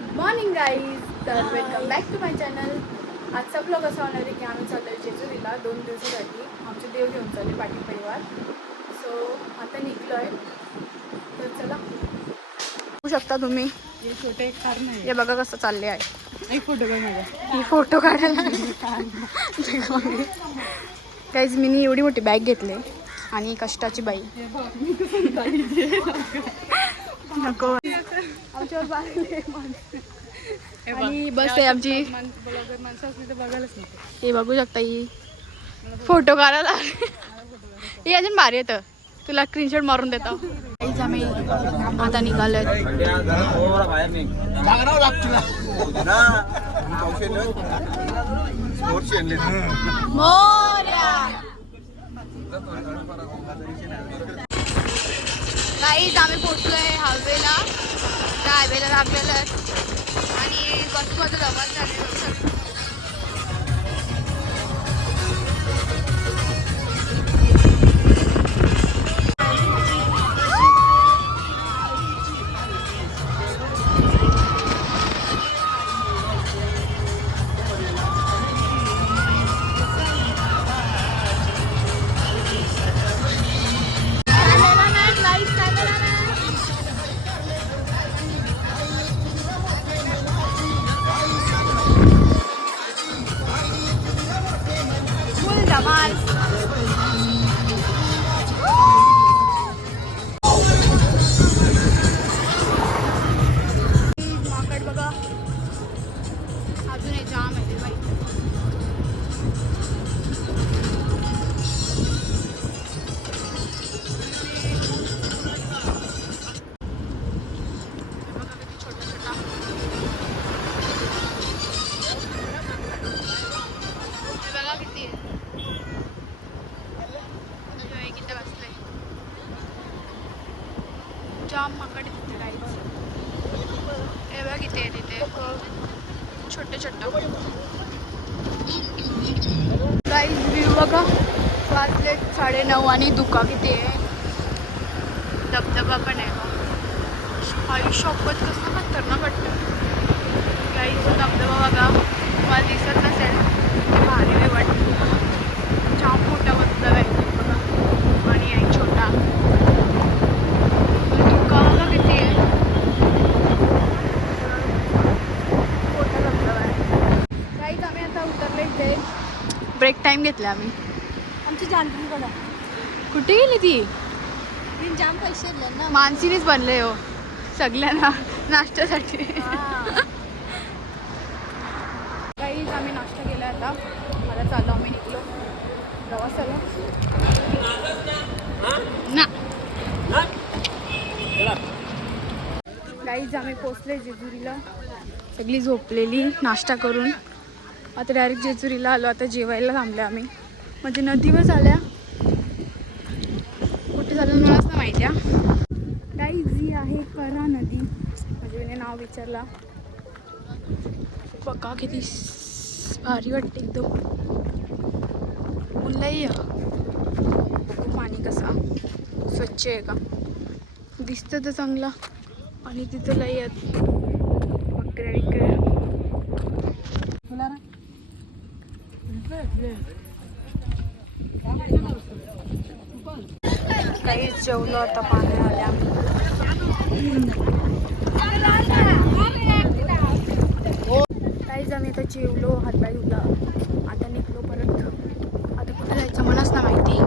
Good morning guys तर welcome back to my channel आजचा blog असा होणार आहे की आम्ही चाललो आहे जेजुरीला दोन दिवसासाठी. आमचे देव घेऊन चालले पाटील परिवार. सो आता निघलो आहे तर चला. बघू शकता तुम्ही. हे छोटे हे बघा कसं चालले आहे. एक फोटो ही फोटो काढायला. काहीच मी एवढी मोठी बॅग घेतली. आणि कष्टाची बाई. नको आणि बस आहे आमची. हे बघू शकता ही. फोटो काढायला हे अजून भारी येतं. तुला स्क्रीनशॉट मारून देतो. आम्ही आता निघालोय. मोर्या. काहीच आम्ही पोचलोय हायवेला. त्या हायवेला लागलेलं आहे. आणि बसमध्ये जवळ झाले फुल जाम माकड तिथे गाईच हे बघ किती आहे तिथे छोटे छोटे. गाईज व्ह्यू बघा. वाजले साडे नऊ आणि दुका किती आहे. धबधबा पण आहे बघ. शॉपत कसं खतरनाक वाटतं. गाईचा धबधबा बघा. मला दिसत नसेल. ते भारी नाही वाटतं जाम मोठा धबधबा आहे तो बघा आणि आहे छोटा धुका बघा किती आहे मोठा धबधबा आहे काहीच आम्ही आता उतरले इथे टाईम घेतला आम्ही. आमची जानकी बघा कुठे गेली ती? मी जाम पैसे दिले ना. मानसीनेच बनले हो. सगळ्यांना नाश्त्यासाठी. काहीच आम्ही नाश्ता केला आता. आता चालू आम्ही निघलो. प्रवासाला ना. काहीच आम्ही पोचले जेजुरीला. सगळी झोपलेली नाश्ता करून. आता डायरेक्ट जेजुरीला आलो आता जेवायला थांबले आम्ही. म्हणजे नदीवर झाल्या. कुठे झालं मलाच असं माहिती आहे. काय जी आहे करा नदी. म्हणजे मी नाव विचारला. बघा किती भारी वाटते एकदम. ऊनलाही बघू पाणी कसा. स्वच्छ आहे का? दिसतं तर चांगला. आणि तिथं लई आहेत. बकऱ्या विकऱ्या तुला ना काहीच जेवलं आता पाणी आल्या. काहीच आम्ही आता जेवलो हातपाय धुला आता निघलो परत. आता कुठे जायचं मलाच ना माहिती.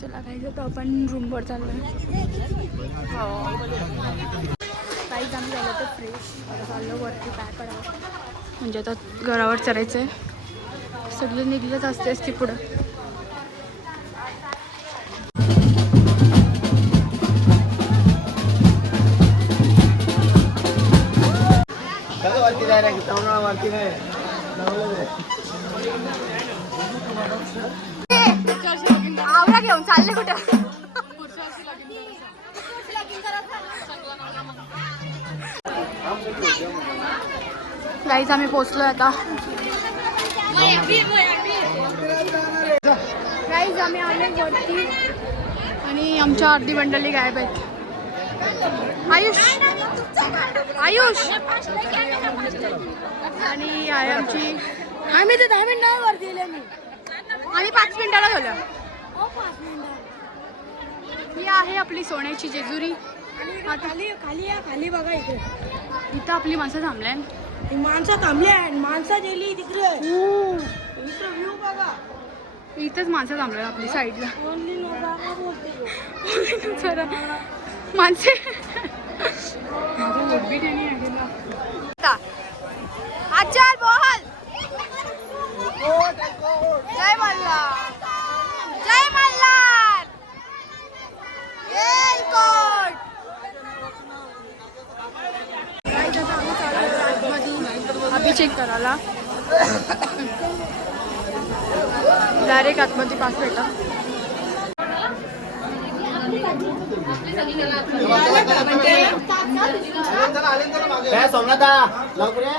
चला काही जातो आपण रूमवर चाललो काहीच आम्ही झालं तर फ्रेश चाललो वरती काय करावं म्हणजे आता घरावर चढायचं आहे. सगळे निघलंच असतेच ती पुढं. घेऊन चालले कुठं? गाईज आम्ही पोचलो आता. गाईज आम्ही आलो वरती आणि आमच्या अर्धी मंडळी गायब आहेत. आयुष! आयुष! आणि आहे आमची आम्ही तर दहा मिनिटावर दिले मी. आम्ही पाच मिनिटाला झालं हो आहे आपली सोन्याची जेजुरी. खाली खाली या खाली बघा इकडे. इथं आपली माणसं थांबल्या ही माणसं थांबली आहे माणसं गेली तिकडे. इकडे व्ह्यू बघा. इथंच माणसं थांबल्या आपली साईडला ओनली नोबा बोलते जरा माणसे. आचार बोल जय मल्हार जय मल्हार एलकोट चेक करायला. डायरेक्ट आतमध्ये पास भेटा. सोमनाथ लवकर ये.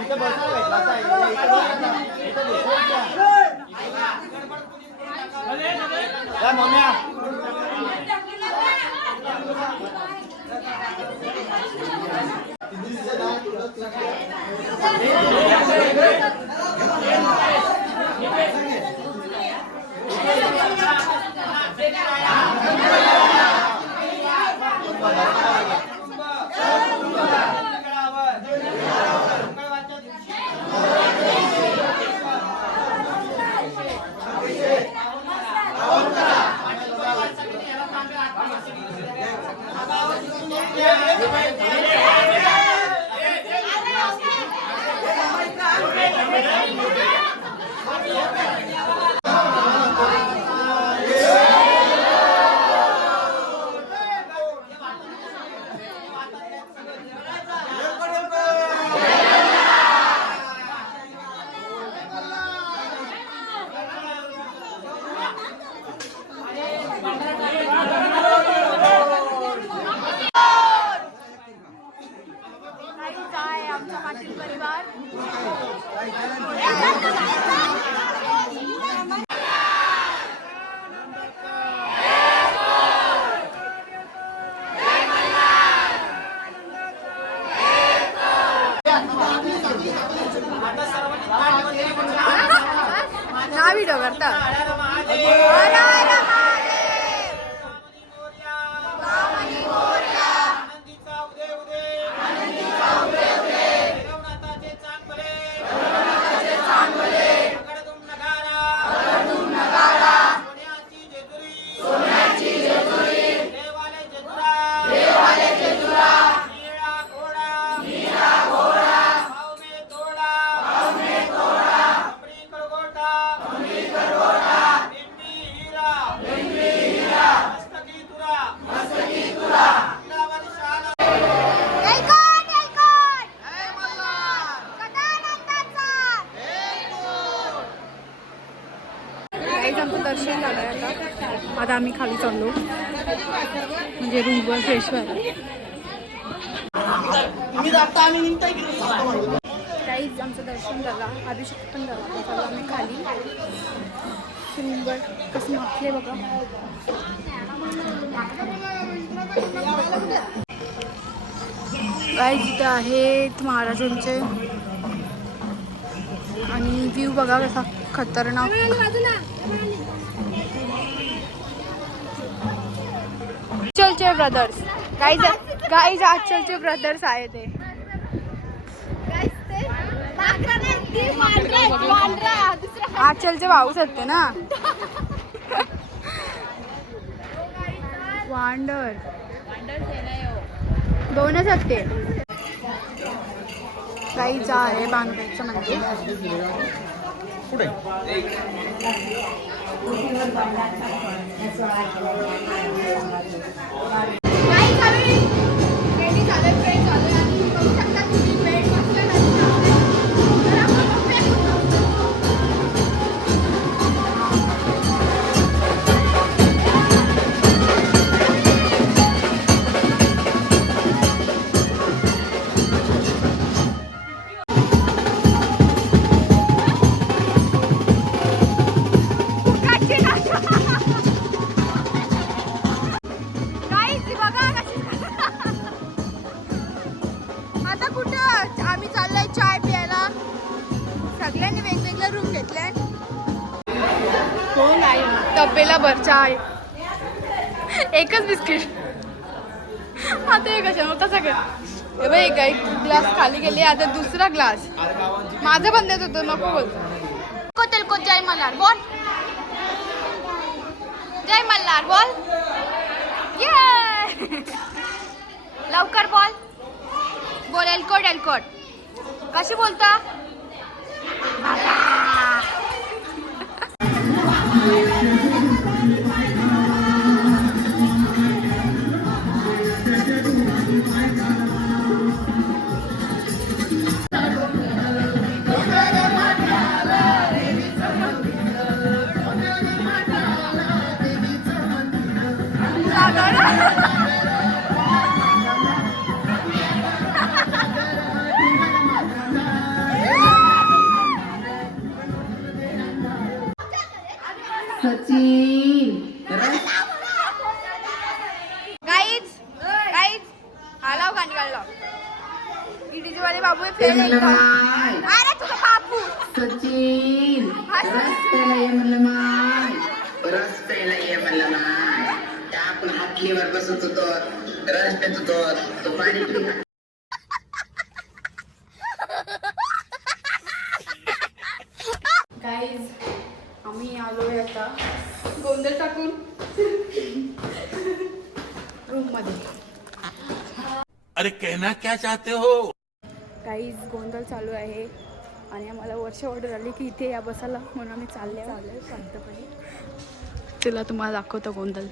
इथं बसायला भेटलं असं आहे. इथं बसायला. इथं बसायला. या मम्या काहीच म्हणजे रूमवर फ्रेश व्हायला काहीच आमचं दर्शन झालं अभिषेक पण झाला आम्ही खाली. रूमवर कसं मागले बघा. काय आहेत महाराजांचे. आणि व्ह्यू बघा कसा खतरनाक. आजचलचे ब्रदर्स गाईज गाईज आजचलचे ब्रदर्स आहे ते आजचलचे भाऊच होते ना. वांडर. दोनच असते गाईचं आहे बांधायचं म्हणजे चालू आहे चालू आहे आणि बघू शकता तुम्ही सगळ्यांनी वेगवेगळ्या रूम घेतलाय. कोण आहे? डब्बेला भर चाय एकच बिस्किट. आता एक कशा नव्हता सगळं. बघ एक एक ग्लास खाली गेले आता दुसरा ग्लास माझं पण देत होतं नको बोल. को तेल को जय मल्हार बोल. जय मल्हार बोल. ये लवकर बोल. बोल एलकोट एलकोट कशी बोलता? 好啊 गाणी काढला वाले बाबू हे फेल एकदम अरे तुझा बापू सचिन रस्त्याला ये म्हणलं माय. रस्त्याला ये म्हणलं माय. त्या आपण हातलीवर बसत होतो. रस्त्यात होतो. तो पाणी पिली का? गाईज आम्ही आलोय आता गोंधळ टाकून रूममध्ये अरे कहना क्या चाहते हो? काहीच गोंधळ चालू आहे. आणि आम्हाला वर्ष ऑर्डर आली की इथे या बसायला. म्हणून आम्ही चालले चालू शांतपणे. तुला तुम्हाला दाखवतो गोंधळ.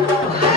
Oh.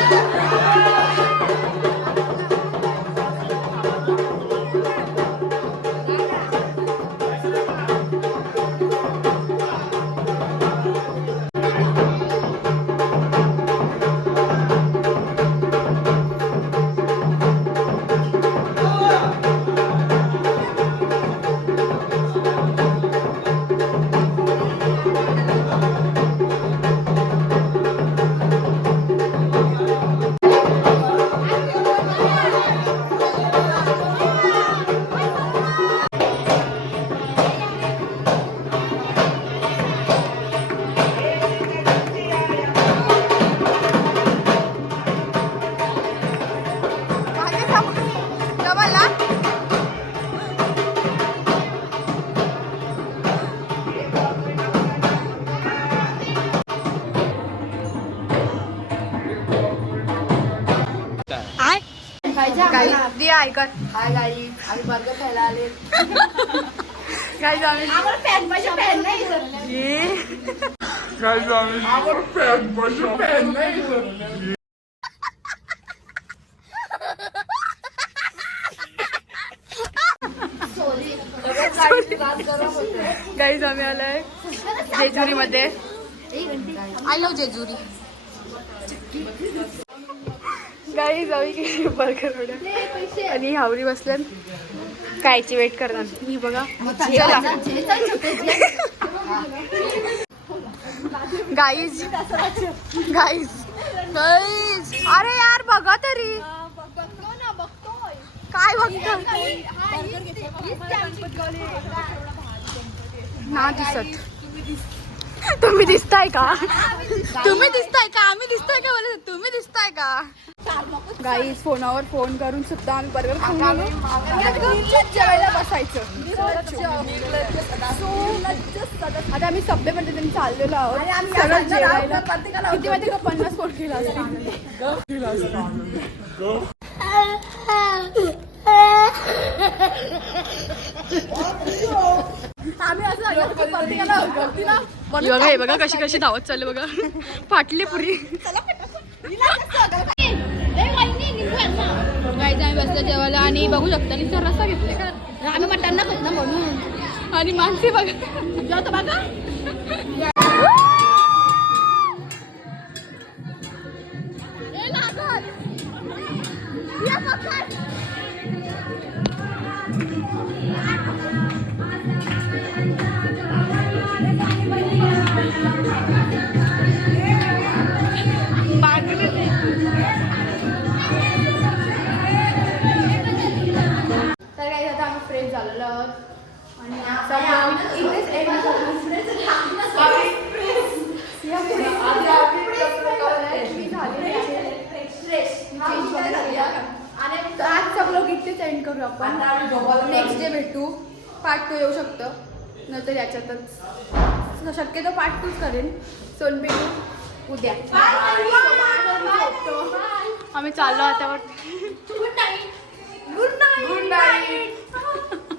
दिया ऐकत हाय गाई आम्ही बर्गर खायला आले काय आम्ही आम्हाला पॅन पाहिजे पॅन नाही ये गाईज आम्ही आलोय जेजुरी मध्ये आय लव्ह जेजुरी गाईज आम्ही गेली बर्गर आणि हावरी बसल्यात कायची वेट करणार? ही बघा. गाईज गाईज गाईज अरे यार बघा तरी. काय बघतो? ना दिसत. तुम्ही दिसताय का? तुम्ही दिसताय का? आम्ही दिसताय का? बोला तुम्ही दिसताय का? गाई फोनावर फोन करून सुद्धा आम्ही बर्गर खाऊन आलो जेवायला बसायचं. आता आम्ही सभ्य पद्धतीने चाललेलो आहोत. सगळं जेवायला. किती माहिती का पन्नास फोन केला बघा हे बघा कशी कशी धावत चालले बघा. फाटली पुरी. गाईज आम्ही बसलो जेवायला. आणि बघू शकता निसर रस्ता घेतले का? आम्ही मटण ना म्हणून. आणि मानसी बघा. जेवतो बघा. आजचा ब्लॉग इथेच एंड करू आपण. नेक्स्ट डे भेटू. पार्ट टू येऊ शकतं. नंतर याच्यातच. शक्यतो पार्ट टूच करेन. सोन भेटू उद्या. आम्ही चाललो आता गुड नाईट गुड नाईट